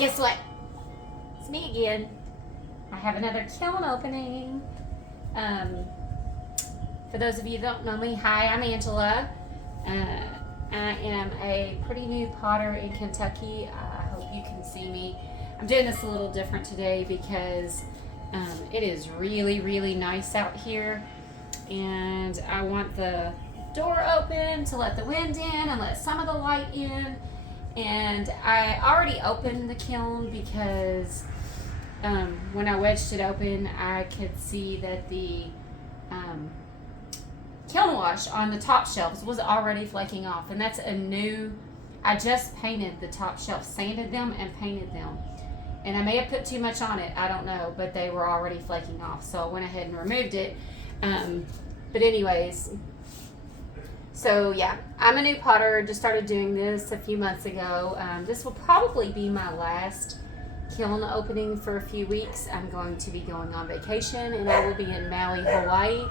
Guess what? It's me again. I have another kiln opening. For those of you that don't know me, hi, I'm Angela. I am a pretty new potter in Kentucky. I hope you can see me. I'm doing this a little different today because it is really, really nice out here. And I want the door open to let the wind in and let some of the light in. And I already opened the kiln because when I wedged it open, I could see that the kiln wash on the top shelves was already flaking off. And that's a new, I just painted the top shelves, sanded them and painted them. And I may have put too much on it, I don't know, but they were already flaking off. So I went ahead and removed it. But anyways, so yeah, I'm a new potter, just started doing this a few months ago. This will probably be my last kiln opening for a few weeks. I'm going to be going on vacation and I will be in Maui, Hawaii.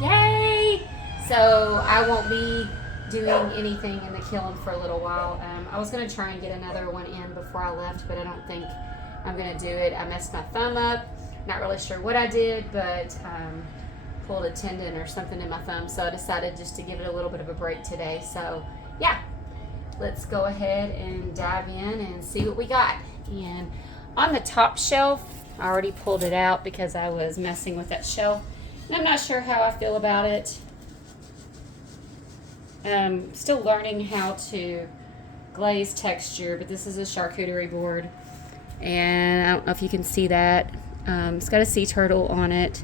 Yay! So I won't be doing anything in the kiln for a little while. I was going to try and get another one in before I left, but I don't think I'm going to do it. I messed my thumb up. Not really sure what I did, but pulled a tendon or something in my thumb, so I decided just to give it a little bit of a break today. So yeah, let's go ahead and dive in and see what we got. And on the top shelf, I already pulled it out because I was messing with that shelf, and I'm not sure how I feel about it. Still learning how to glaze texture, but this is a charcuterie board, and I don't know if you can see that. It's got a sea turtle on it.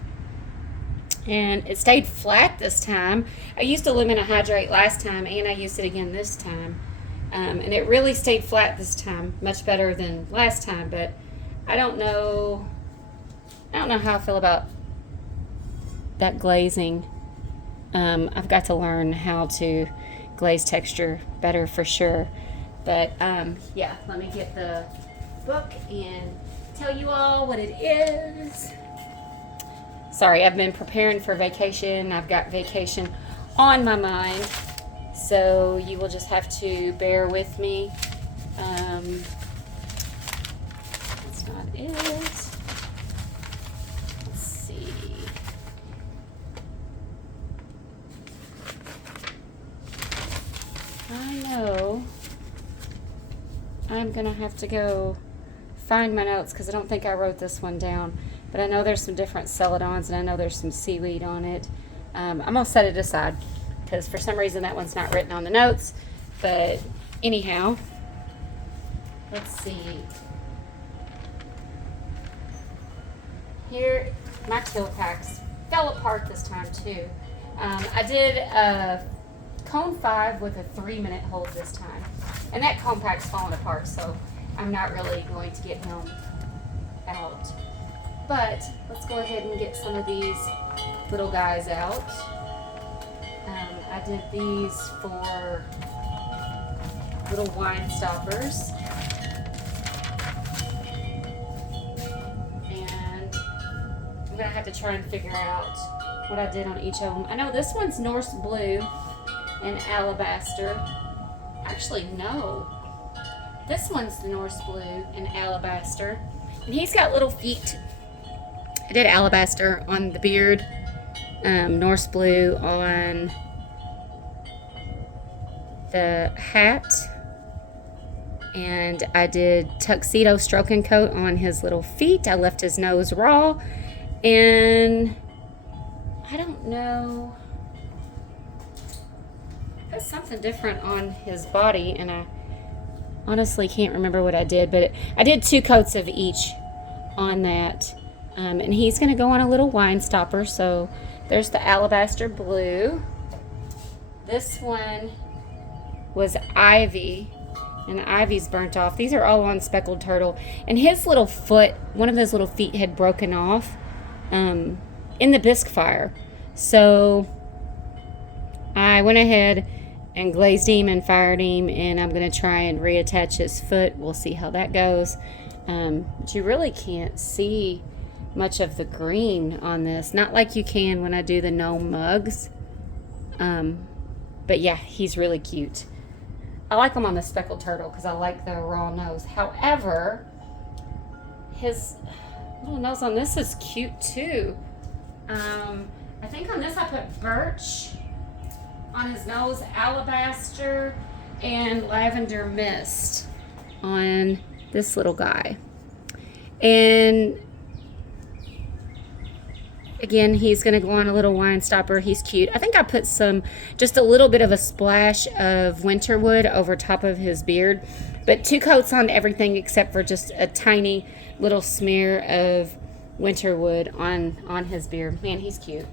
And it stayed flat this time. I used alumina hydrate last time, and I used it again this time. And it really stayed flat this time, much better than last time. But I don't know how I feel about that glazing. I've got to learn how to glaze texture better for sure. But yeah, let me get the book and tell you all what it is. Sorry, I've been preparing for vacation. I've got vacation on my mind, so you will just have to bear with me. That's not it. Let's see. I know I'm gonna have to go find my notes because I don't think I wrote this one down. But I know there's some different celadons, and I know there's some seaweed on it. I'm going to set it aside because for some reason that one's not written on the notes. But anyhow, let's see. Here, my kill packs fell apart this time too. I did a cone 5 with a 3-minute hold this time. And that cone pack's falling apart, so I'm not really going to get him out. But let's go ahead and get some of these little guys out. I did these for little wine stoppers. And I'm going to have to try and figure out what I did on each of them. I know this one's Norse blue and alabaster. Actually, no. This one's the Norse blue and alabaster. And he's got little feet. I did alabaster on the beard, Norse blue on the hat, and I did tuxedo stroke and coat on his little feet. I left his nose raw, and I don't know, there's something different on his body, and I honestly can't remember what I did, but I did 2 coats of each on that. And he's going to go on a little wine stopper. So there's the alabaster blue. This one was ivy, and the ivy's burnt off. These are all on speckled turtle. And his little foot, one of those little feet had broken off in the bisque fire. So I went ahead and glazed him and fired him, and I'm going to try and reattach his foot. We'll see how that goes. But you really can't see much of the green on this, not like you can when I do the gnome mugs. But yeah, he's really cute. I like him on the speckled turtle because I like the raw nose. However, his little nose on this is cute too. I think on this I put birch on his nose, alabaster, and lavender mist on this little guy. And again, he's going to go on a little wine stopper. He's cute. I think I put just a little bit of a splash of winterwood over top of his beard, but 2 coats on everything except for just a tiny little smear of winterwood on his beard. Man, he's cute.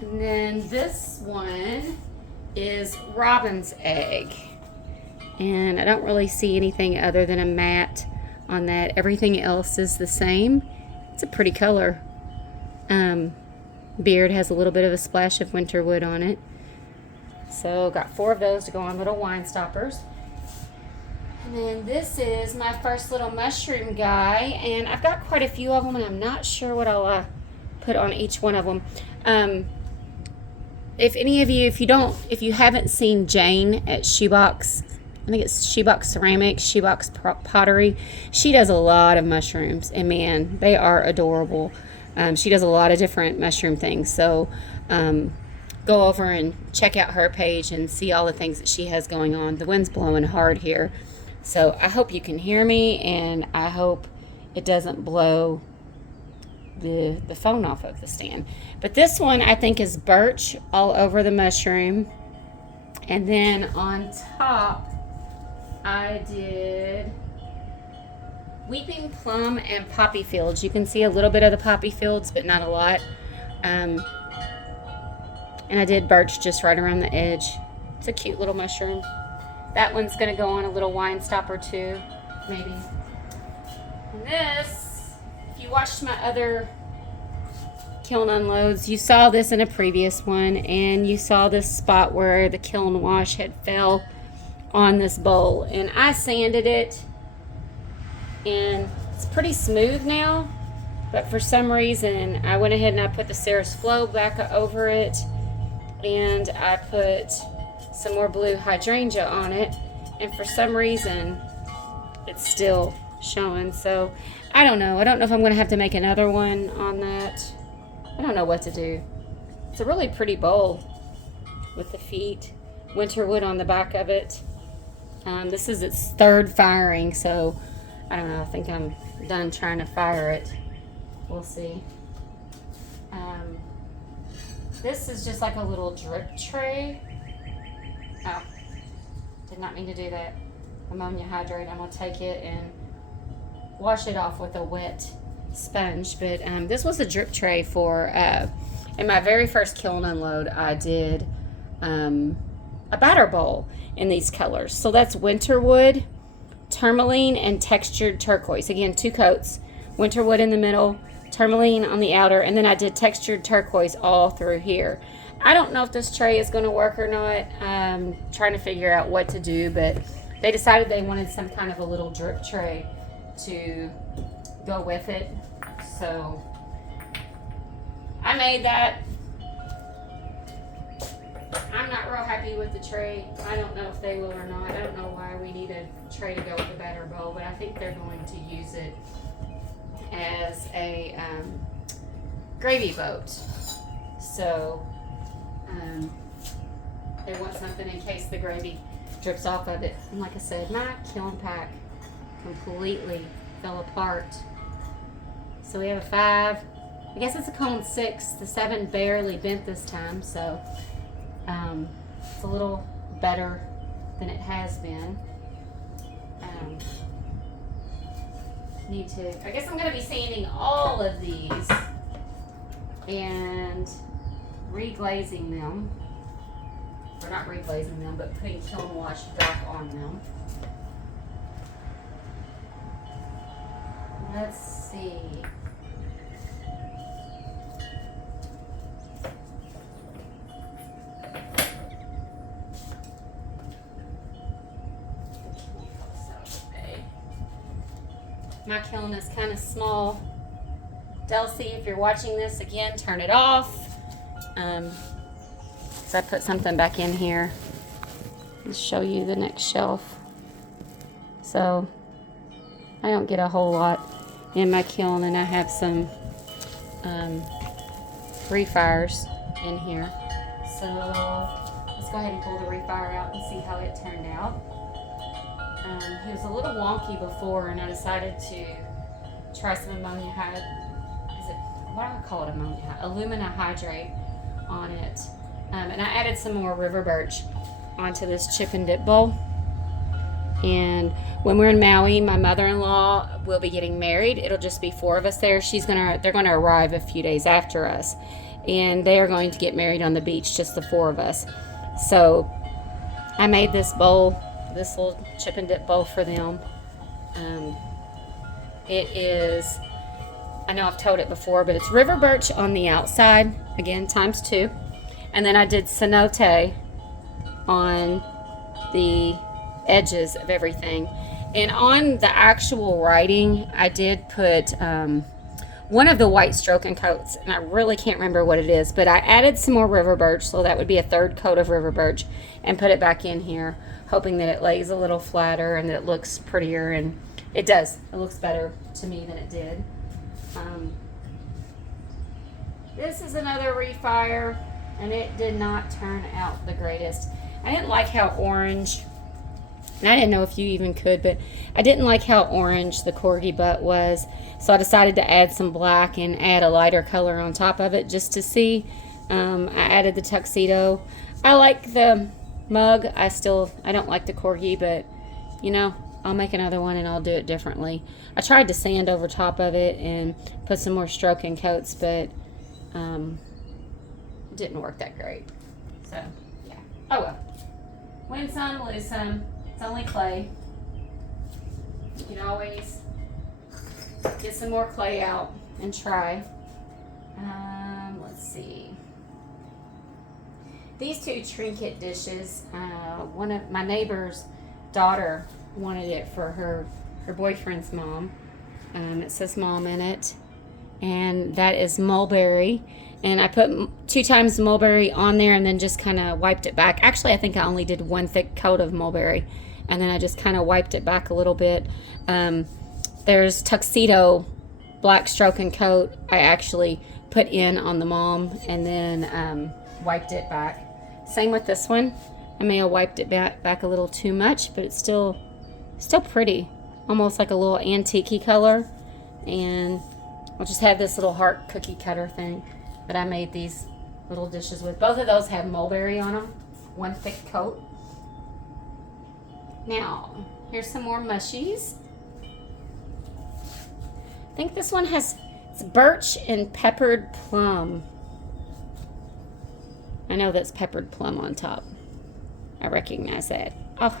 And then this one is robin's egg. And I don't really see anything other than a matte on that. Everything else is the same. It's a pretty color. Beard has a little bit of a splash of winterwood on it. So got 4 of those to go on little wine stoppers. And then this is my first little mushroom guy, and I've got quite a few of them, and I'm not sure what I'll put on each one of them. If any of you, if you haven't seen Jane at Shoebox, I think it's Shoebox Ceramics, Shoebox Pottery, she does a lot of mushrooms, and man, they are adorable. She does a lot of different mushroom things, so go over and check out her page and see all the things that she has going on. The wind's blowing hard here, so I hope you can hear me, and I hope it doesn't blow the phone off of the stand. But this one I think is birch all over the mushroom, and then on top I did weeping plum and poppy fields. You can see a little bit of the poppy fields, but not a lot. And I did birch just right around the edge. It's a cute little mushroom. That one's going to go on a little wine stopper too, maybe. And this, if you watched my other kiln unloads, you saw this in a previous one, and you saw this spot where the kiln wash had fell on this bowl. And I sanded it, and it's pretty smooth now, but for some reason I went ahead and I put the Sarah's Flow back over it, and I put some more blue hydrangea on it, and for some reason it's still showing. So I don't know if I'm going to have to make another one on that. I don't know what to do. It's a really pretty bowl with the feet, winterwood on the back of it. This is its 3rd firing, so I don't know. I think I'm done trying to fire it. We'll see. This is just like a little drip tray. Oh, did not mean to do that. Ammonia hydrate. I'm going to take it and wash it off with a wet sponge. But this was a drip tray for, in my very first kiln unload, I did a batter bowl in these colors. So that's winterwood, tourmaline, and textured turquoise. Again, 2 coats. Winterwood in the middle, tourmaline on the outer, and then I did textured turquoise all through here. I don't know if this tray is going to work or not. I'm trying to figure out what to do, but they decided they wanted some kind of a little drip tray to go with it. So I made that. I'm not real happy with the tray. I don't know if they will or not. I don't know why we need a tray to go with the batter bowl, but I think they're going to use it as a gravy boat. So they want something in case the gravy drips off of it. And like I said, my kiln pack completely fell apart. So we have a 5. I guess it's a cone 6. The 7 barely bent this time, so it's a little better than it has been. I guess I'm going to be sanding all of these and reglazing them. Or not reglazing them, but putting kiln wash back on them. Let's see. My kiln is kind of small. Delcy, if you're watching this, again, turn it off. So I put something back in here. Let's show you the next shelf. So I don't get a whole lot in my kiln, and I have some refires in here. So let's go ahead and pull the refire out and see how it turned out. He was a little wonky before, and I decided to try some ammonia what do I call it? Alumina hydrate on it. And I added some more river birch onto this chip and dip bowl. And when we're in Maui, my mother-in-law will be getting married. It'll just be 4 of us there. They're gonna arrive a few days after us, and they are going to get married on the beach, just the 4 of us. So I made this bowl, this little chip and dip bowl for them. It is, I know I've told it before, but it's river birch on the outside, again ×2, and then I did cenote on the edges of everything. And on the actual writing, I did put one of the white stroking coats, and I really can't remember what it is, but I added some more river birch, so that would be a 3rd coat of river birch, and put it back in here, hoping that it lays a little flatter and that it looks prettier, and it does. It looks better to me than it did. This is another refire, and it did not turn out the greatest. I didn't like how orange, and I didn't know if you even could, but I didn't like how orange the corgi butt was, so I decided to add some black and add a lighter color on top of it just to see. I added the tuxedo. I like the mug. I don't like the corgi, but you know, I'll make another one and I'll do it differently. I tried to sand over top of it and put some more stroking coats, but it didn't work that great. So yeah, oh well. Win some, lose some. It's only clay. You can always get some more clay out and try. Let's see. These 2 Trinket dishes, one of my neighbor's daughter wanted it for her boyfriend's mom. It says mom in it, and that is mulberry. And I put 2 times mulberry on there and then just kind of wiped it back. Actually, I think I only did 1 thick coat of mulberry, and then I just kind of wiped it back a little bit. There's tuxedo black stroking coat I actually put in on the mom and then wiped it back. Same with this one. I may have wiped it back a little too much, but it's still pretty, almost like a little antique-y color. And I'll just have this little heart cookie cutter thing that I made these little dishes with. Both of those have mulberry on them, 1 thick coat. Now, here's some more mushies. I think this one it's birch and peppered plum. I know that's peppered plum on top. I recognize that. Oh,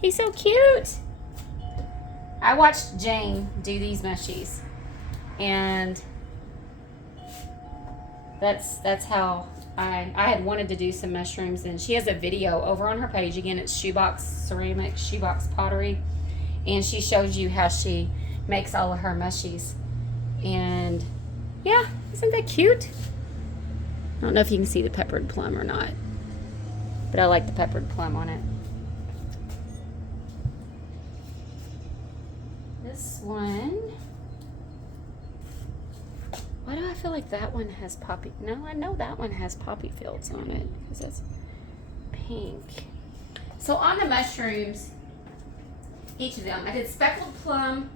he's so cute. I watched Jane do these mushies, and that's how I had wanted to do some mushrooms, and she has a video over on her page. Again, it's Shoebox Pottery, and she shows you how she makes all of her mushies. And yeah, isn't that cute? I don't know if you can see the peppered plum or not, but I like the peppered plum on it. This one, why do I feel like that one has poppy? No, I know that one has poppy fields on it because it's pink. So on the mushrooms, each of them, I did speckled plum,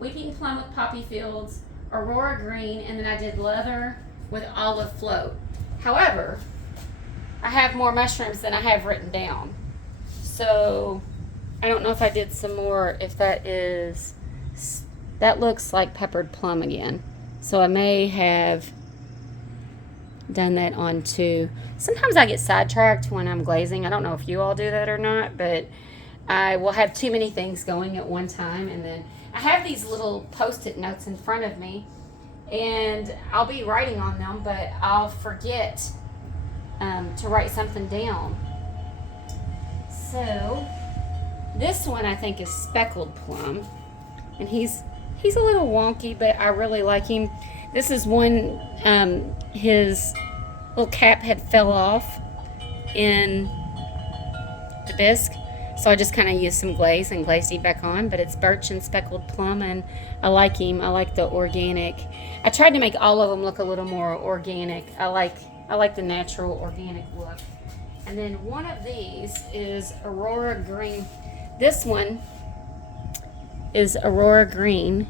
weeping plum with poppy fields, aurora green, and then I did leather with olive float. However, I have more mushrooms than I have written down. So I don't know if I did some more, if that looks like peppered plum again. So I may have done that on 2. Sometimes I get sidetracked when I'm glazing. I don't know if you all do that or not, but I will have too many things going at one time, and then I have these little post-it notes in front of me, and I'll be writing on them, but I'll forget to write something down. So this one I think is speckled plum, and he's a little wonky, but I really like him. This is one, his little cap had fell off in the bisque, So I just kind of used some glaze and glazed him back on, but it's birch and speckled plum, and I like him. I like the organic. I tried to make all of them look a little more organic. I like the natural organic look. And then one of these is Aurora Green. This one is Aurora Green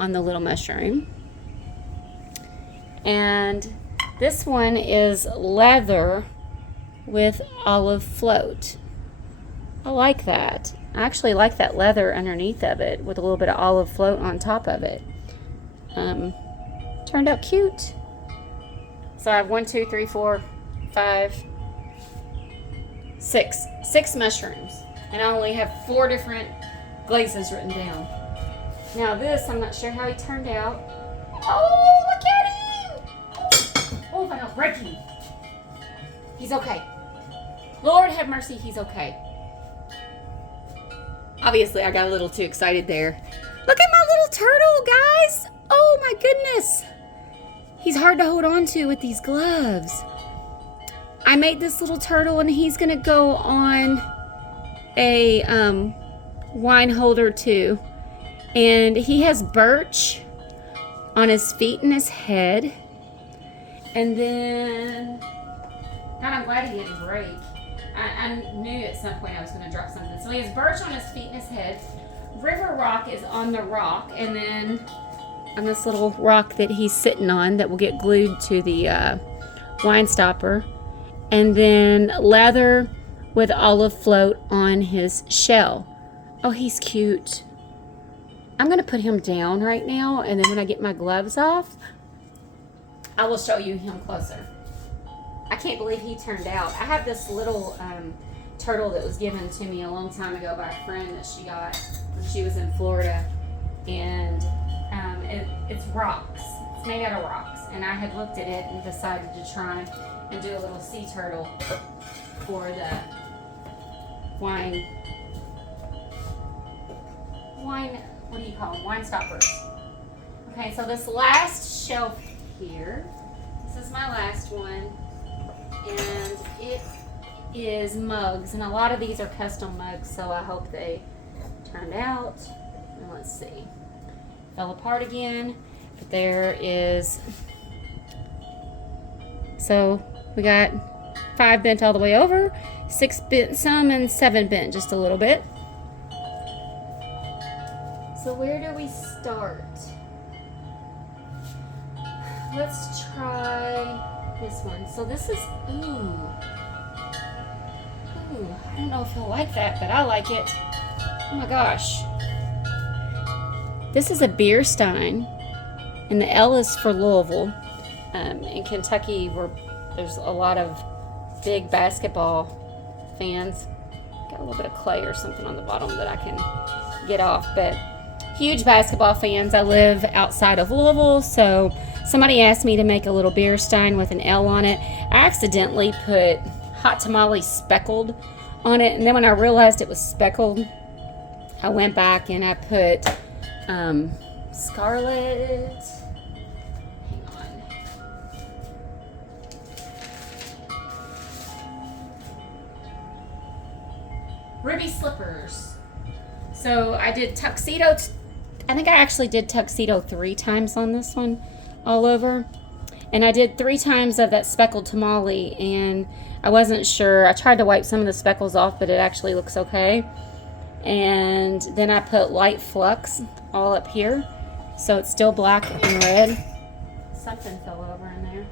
on the little mushroom. And this one is leather with olive float. I like that. I actually like that leather underneath of it with a little bit of olive float on top of it. Turned out cute. So I have 1, 2, 3, 4, 5, 6 mushrooms. And I only have 4 different glazes written down. Now this, I'm not sure how he turned out. Oh, look at him! Oh, if I don't break him. He's okay. Lord have mercy, he's okay. Obviously, I got a little too excited there. Look at my little turtle, guys! Oh my goodness! He's hard to hold on to with these gloves. I made this little turtle and he's gonna go on a wine holder too. And he has birch on his feet and his head. And then, God, I'm glad he didn't break. I knew at some point I was going to drop something. So he has birch on his feet and his head. River rock is on the rock. And then on this little rock that he's sitting on that will get glued to the wine stopper. And then leather with olive float on his shell. Oh, he's cute. I'm going to put him down right now. And then when I get my gloves off, I will show you him closer. I can't believe he turned out. I have this little turtle that was given to me a long time ago by a friend that she got when she was in Florida. And it's rocks. It's made out of rocks. And I had looked at it and decided to try and do a little sea turtle for the wine, what do you call them? Wine stoppers. Okay, so this last shelf here, this is my last one. And it is mugs, and a lot of these are custom mugs, so I hope they turned out. And let's see, fell apart again, but there is, so we got 5 bent all the way over, 6 bent some, and 7 bent just a little bit. So where do we start? Let's try this one. So this is, ooh, I don't know if you'll like that, but I like it. Oh my gosh. This is a beer stein, and the L is for Louisville. In Kentucky, where there's a lot of big basketball fans. Got a little bit of clay or something on the bottom that I can get off, but huge basketball fans. I live outside of Louisville, so somebody asked me to make a little beer stein with an L on it. I accidentally put hot tamale speckled on it, and then when I realized it was speckled, I went back and I put scarlet, hang on, ruby slippers. So I did tuxedo, I think I actually did tuxedo 3 times on this one, all over. And I did 3 times of that speckled tamale, and I wasn't sure. I tried to wipe some of the speckles off, but it actually looks okay. And then I put light flux all up here, so it's still black and red. Something fell over in there.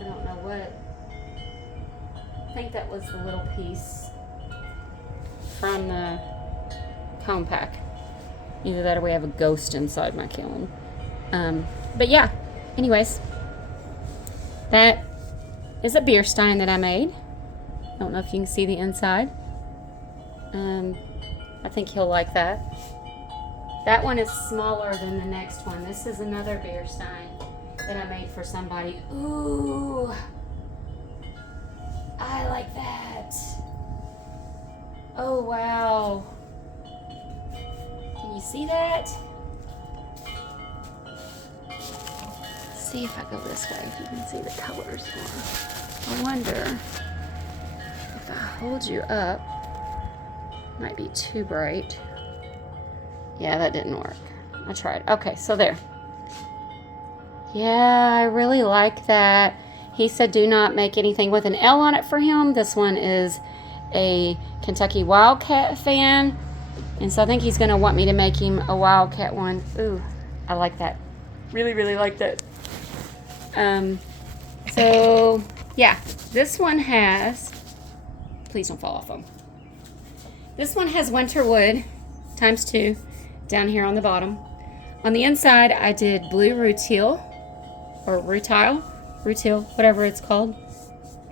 I don't know what. I think that was the little piece from the cone pack. Either that or we have a ghost inside my kiln. But yeah, anyways, that is a beer stein that I made. I don't know if you can see the inside. I think he'll like that. That one is smaller than the next one. This is another beer stein that I made for somebody. Ooh, I like that. Oh, wow. Can you see that? See if I go this way, if you can see the colors more. I wonder if I hold you up. Might be too bright. Yeah, that didn't work. I tried. Okay, so there. Yeah, I really like that. He said do not make anything with an L on it for him. This one is a Kentucky Wildcat fan. And so I think he's going to want me to make him a Wildcat one. Ooh, I like that. Really, really like that. So, yeah, this one has... Please don't fall off them. This one has winter wood ×2 down here on the bottom. On the inside, I did blue rutile, or rutile, whatever it's called.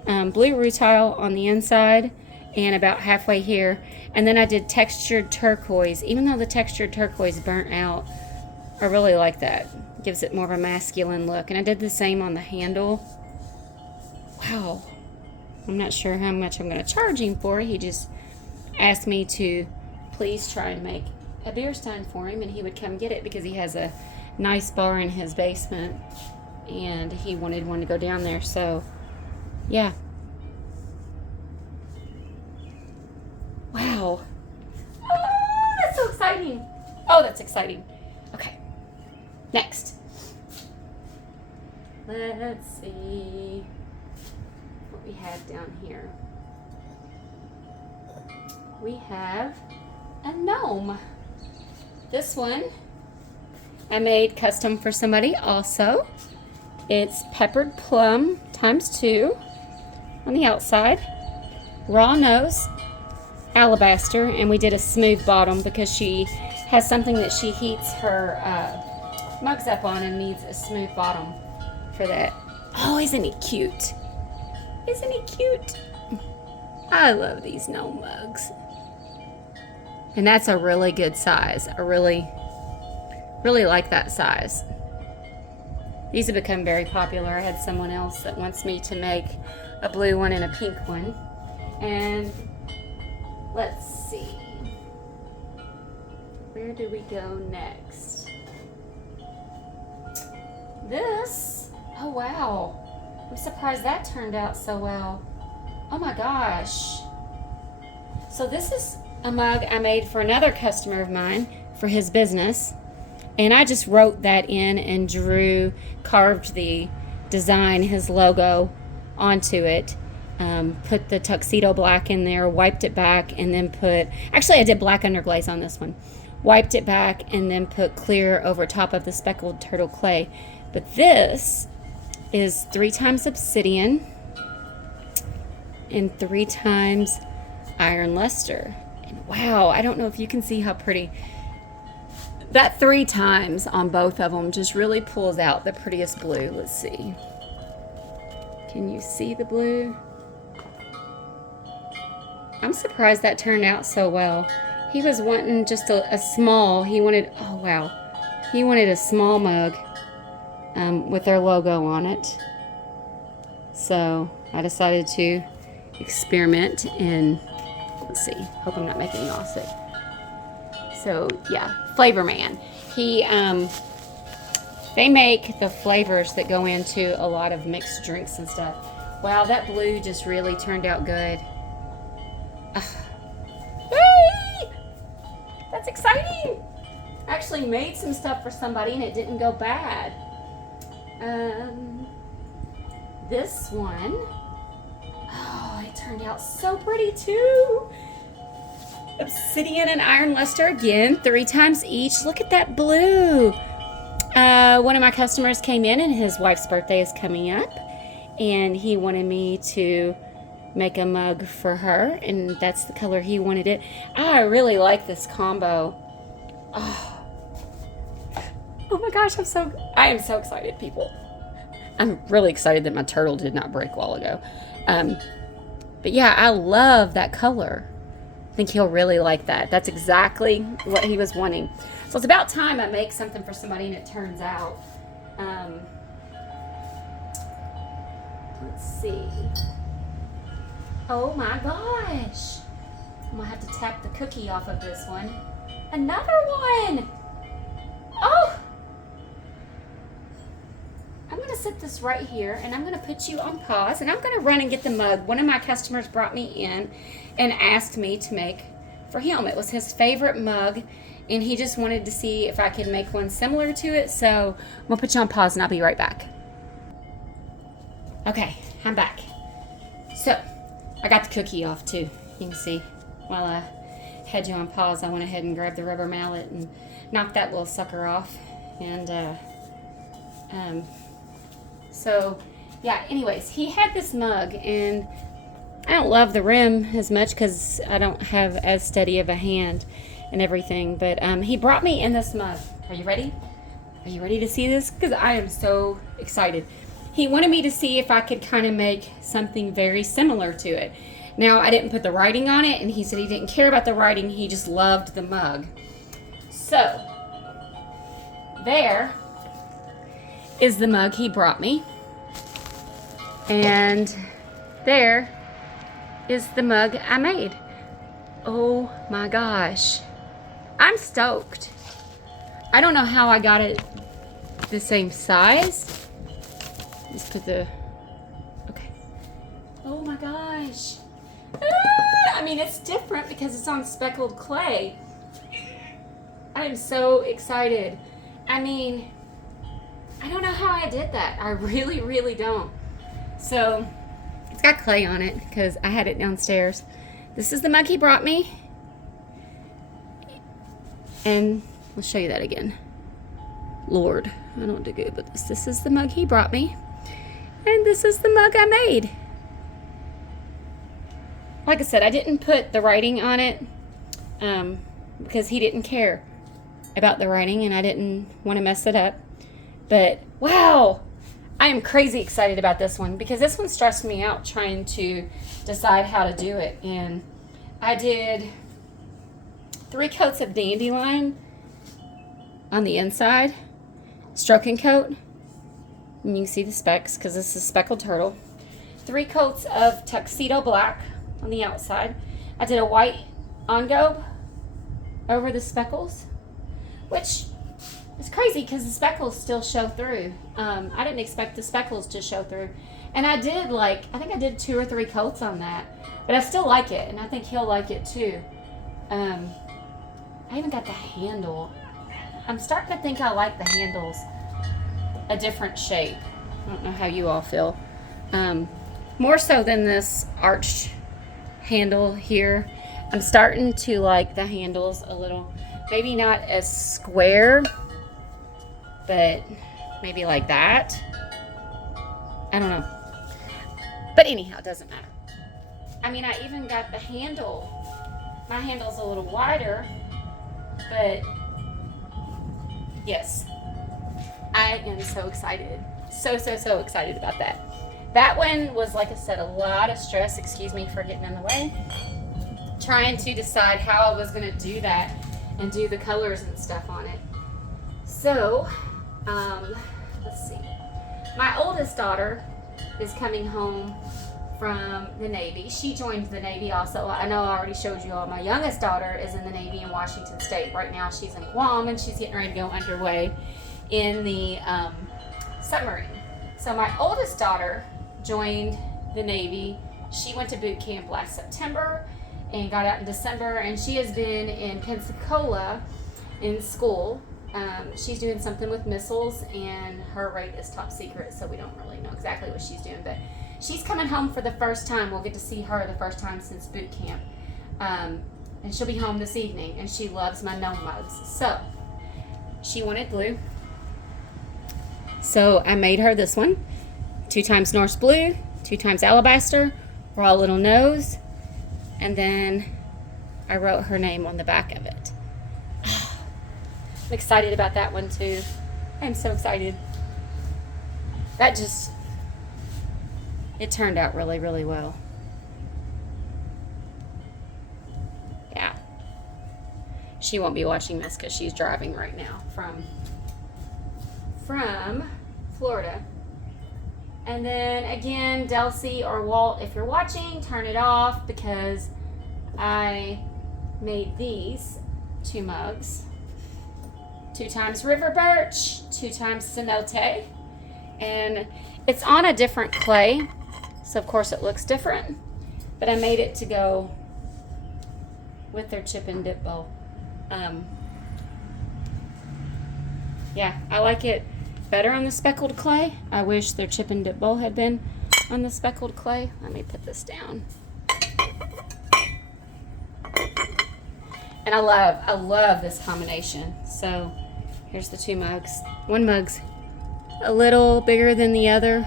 Blue rutile on the inside and about halfway here. And then I did textured turquoise. Even though the textured turquoise burnt out, I really like that. Gives it more of a masculine look. And I did the same on the handle. Wow. I'm not sure how much I'm going to charge him for it. He just asked me to please try and make a beer stein for him, and he would come get it because he has a nice bar in his basement, and he wanted one to go down there. So, yeah. Wow. Oh, that's so exciting. Oh, that's exciting. Okay. Next. Let's see what we have down here. We have a gnome. This one I made custom for somebody also. It's peppered plum ×2 on the outside, raw nose, alabaster, and we did a smooth bottom because she has something that she heats her mugs up on and needs a smooth bottom for that. Oh, isn't he cute? Isn't he cute? I love these gnome mugs. And that's a really good size. I really like that size. These have become very popular. I had someone else that wants me to make a blue one and a pink one. And let's see. Where do we go next? This. Oh, wow. I'm surprised that turned out so well. Oh my gosh. So this is a mug I made for another customer of mine for his business, and I just wrote that in and carved the design, his logo, onto it. Put the tuxedo black in there, wiped it back, and then actually I did black underglaze on this one. Wiped it back and then put clear over top of the speckled turtle clay. But this is 3 times obsidian and 3 times iron luster. And wow, I don't know if you can see how pretty that 3 times on both of them just really pulls out the prettiest blue. Let's see. Can you see the blue? I'm surprised that turned out so well. He was wanting just a small, he wanted a small mug with their logo on it. So I decided to experiment and let's see, hope I'm not making y'all sick. So yeah, Flavor Man. They make the flavors that go into a lot of mixed drinks and stuff. Wow, that blue just really turned out good. Hey! That's exciting! I actually made some stuff for somebody and it didn't go bad. This one, oh, it turned out so pretty too. Obsidian and iron luster again, 3 times each. Look at that blue. One of my customers came in and his wife's birthday is coming up, and he wanted me to make a mug for her, and that's the color he wanted it. I really like this combo. Oh my gosh, I am so excited, people. I'm really excited that my turtle did not break a while ago. But yeah, I love that color. I think he'll really like that. That's exactly what he was wanting. So it's about time I make something for somebody and it turns out. Let's see. Oh my gosh. I'm gonna have to tap the cookie off of this one. Another one. Oh. I'm going to set this right here, and I'm going to put you on pause, and I'm going to run and get the mug. One of my customers brought me in and asked me to make for him. It was his favorite mug, and he just wanted to see if I could make one similar to it. So I'm gonna put you on pause and I'll be right back. Okay, I'm back. So I got the cookie off too. You can see while I had you on pause, I went ahead and grabbed the rubber mallet and knocked that little sucker off. And so yeah, anyways, he had this mug, and I don't love the rim as much because I don't have as steady of a hand and everything, but he brought me in this mug. Are you ready? Are you ready to see this? Because I am so excited. He wanted me to see if I could kind of make something very similar to it. Now, I didn't put the writing on it, and he said he didn't care about the writing, he just loved the mug. So, there is the mug he brought me. And there is the mug I made. Oh my gosh. I'm stoked. I don't know how I got it the same size. Just put the, okay. Oh my gosh. I mean, it's different because it's on speckled clay. I am so excited. I mean, I don't know how I did that. I really, really don't. So, it's got clay on it because I had it downstairs. This is the mug he brought me. And I'll show you that again. Lord, I don't do good with this. This is the mug he brought me. And this is the mug I made. Like I said, I didn't put the writing on it because he didn't care about the writing and I didn't want to mess it up. But wow, I am crazy excited about this one because this one stressed me out trying to decide how to do it. And I did 3 coats of dandelion on the inside, stroking coat, and you can see the specks because this is speckled turtle. 3 coats of tuxedo black on the outside. I did a white engobe over the speckles, which is crazy because the speckles still show through. I didn't expect the speckles to show through. And I did I think I did 2 or 3 coats on that, but I still like it, and I think he'll like it too. I even got the handle. I'm starting to think I like the handles a different shape. I don't know how you all feel. More so than this arched handle here. I'm starting to like the handles a little, maybe not as square, but maybe like that. I don't know. But anyhow, it doesn't matter. I mean, I even got the handle. My handle's a little wider, but yes, I am so excited. So excited about that. That one was, like I said, a lot of stress. Excuse me for getting in the way. Trying to decide how I was going to do that and do the colors and stuff on it. So, let's see. My oldest daughter is coming home from the Navy. She joined the Navy also. I know I already showed you all. My youngest daughter is in the Navy in Washington State. Right now she's in Guam and she's getting ready to go underway in the submarine. So my oldest daughter joined the Navy. She went to boot camp last September and got out in December, and she has been in Pensacola in school. She's doing something with missiles, and her rate is top secret, so we don't really know exactly what she's doing, but she's coming home for the first time. We'll get to see her the first time since boot camp, and she'll be home this evening, and she loves my gnome mugs. So she wanted blue, so I made her this one. 2 times Norse blue, 2 times alabaster, raw little nose, and then I wrote her name on the back of it. I'm excited about that one too. I'm so excited. It turned out really, really well. Yeah. She won't be watching this because she's driving right now from Florida. And then again, Delcy or Walt, if you're watching, turn it off because I made these 2 mugs. 2 times river birch, 2 times cenote. And it's on a different clay, so of course it looks different. But I made it to go with their chip and dip bowl. Yeah, I like it better on the speckled clay. I wish their chip and dip bowl had been on the speckled clay. Let me put this down. And I love this combination. So here's the two mugs. One mug's a little bigger than the other.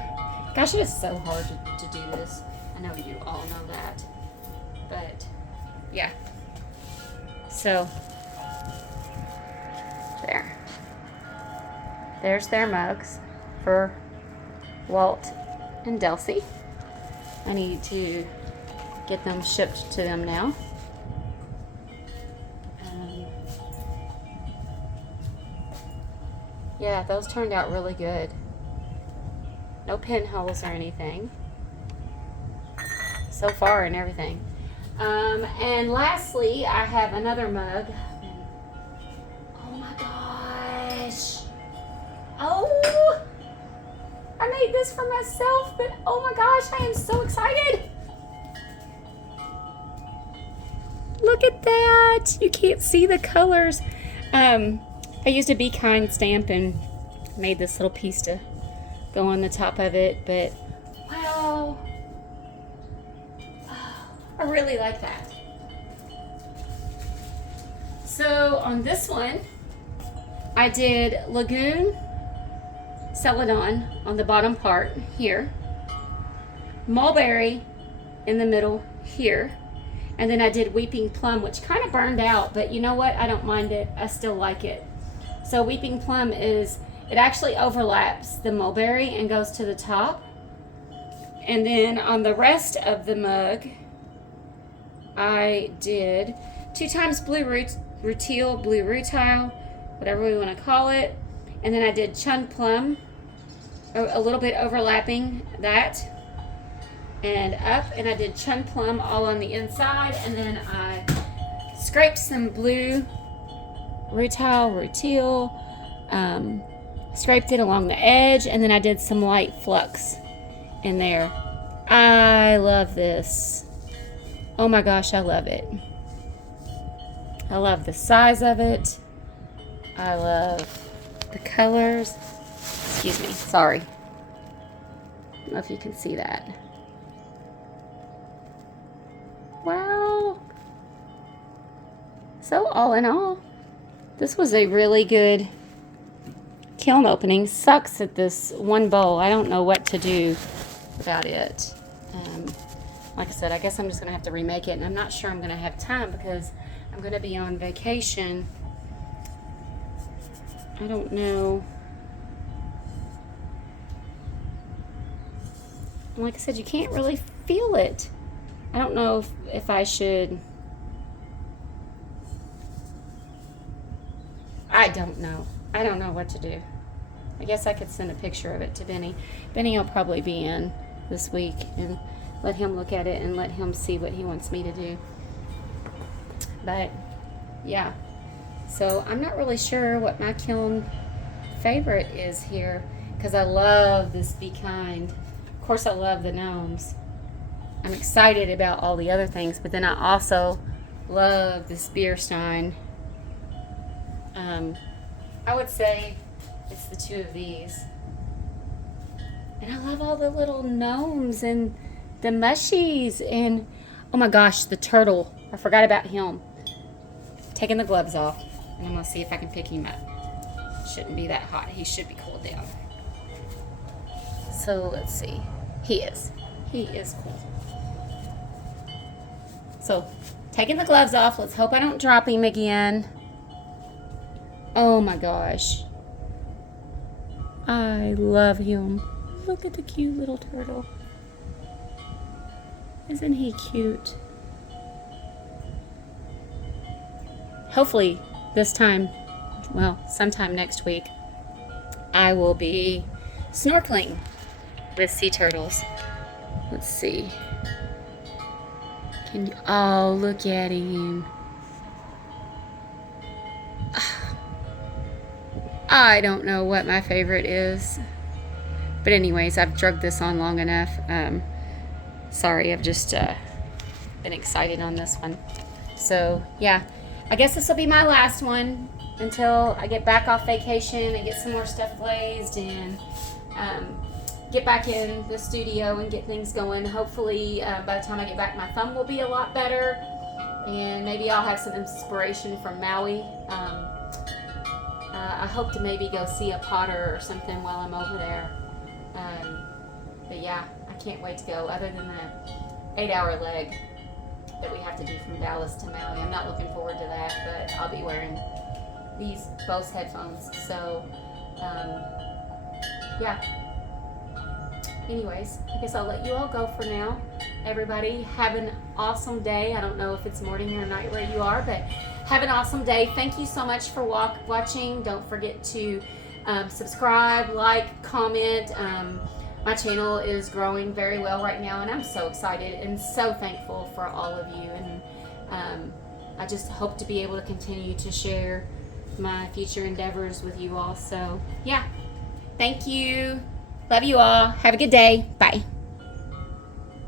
Gosh, it is so hard to do this. I know you all know that. But yeah. So there. There's their mugs for Walt and Delcy. I need to get them shipped to them now. Yeah, those turned out really good. No pinholes or anything. So far and everything. And lastly, I have another mug. Oh my gosh. Oh! I made this for myself, but oh my gosh, I am so excited. Look at that. You can't see the colors. I used a Be Kind stamp and made this little piece to go on the top of it, but wow. I really like that. So on this one, I did Lagoon Celadon on the bottom part here, Mulberry in the middle here, and then I did Weeping Plum, which kind of burned out, but you know what? I don't mind it. I still like it. So Weeping Plum it actually overlaps the mulberry and goes to the top. And then on the rest of the mug, I did 2 times blue rutile, blue rutile, whatever we want to call it. And then I did Chun Plum, a little bit overlapping that and up. And I did Chun Plum all on the inside. And then I scraped some blue rutile, scraped it along the edge, and then I did some light flux in there. I love this. Oh my gosh, I love it. I love the size of it. I love the colors. Excuse me, sorry. I don't know if you can see that. Wow. So all in all, this was a really good kiln opening. Sucks at this one bowl. I don't know what to do about it. Like I said, I guess I'm just going to have to remake it. And I'm not sure I'm going to have time because I'm going to be on vacation. I don't know. And like I said, you can't really feel it. I don't know if I should... I don't know. I don't know what to do. I guess I could send a picture of it to Benny. Benny will probably be in this week and let him look at it and let him see what he wants me to do. But yeah, so I'm not really sure what my kiln favorite is here because I love this Be Kind. Of course, I love the Gnomes. I'm excited about all the other things, but then I also love this beer stein. I would say it's the 2 of these. And I love all the little gnomes and the mushies and oh my gosh, the turtle. I forgot about him. Taking the gloves off and I'm gonna see if I can pick him up. Shouldn't be that hot. He should be cooled down. So let's see. He is cool. So taking the gloves off. Let's hope I don't drop him again. Oh my gosh. I love him. Look at the cute little turtle. Isn't he cute? Hopefully this time, well, sometime next week, I will be snorkeling with sea turtles. Let's see. Can you, oh, look at him. I don't know what my favorite is. But anyways, I've drugged this on long enough. Sorry, I've just been excited on this one. So yeah, I guess this will be my last one until I get back off vacation and get some more stuff glazed and get back in the studio and get things going. Hopefully by the time I get back, my thumb will be a lot better, and maybe I'll have some inspiration from Maui. I hope to maybe go see a potter or something while I'm over there. But yeah, I can't wait to go, other than the 8-hour leg that we have to do from Dallas to Maui. I'm not looking forward to that, but I'll be wearing these Bose headphones. So yeah, anyways, I guess I'll let you all go for now. Everybody have an awesome day. I don't know if it's morning or night where you are, but have an awesome day. Thank you so much for watching. Don't forget to subscribe, like, comment. My channel is growing very well right now, and I'm so excited and so thankful for all of you. And I just hope to be able to continue to share my future endeavors with you all. So yeah, thank you. Love you all. Have a good day. Bye.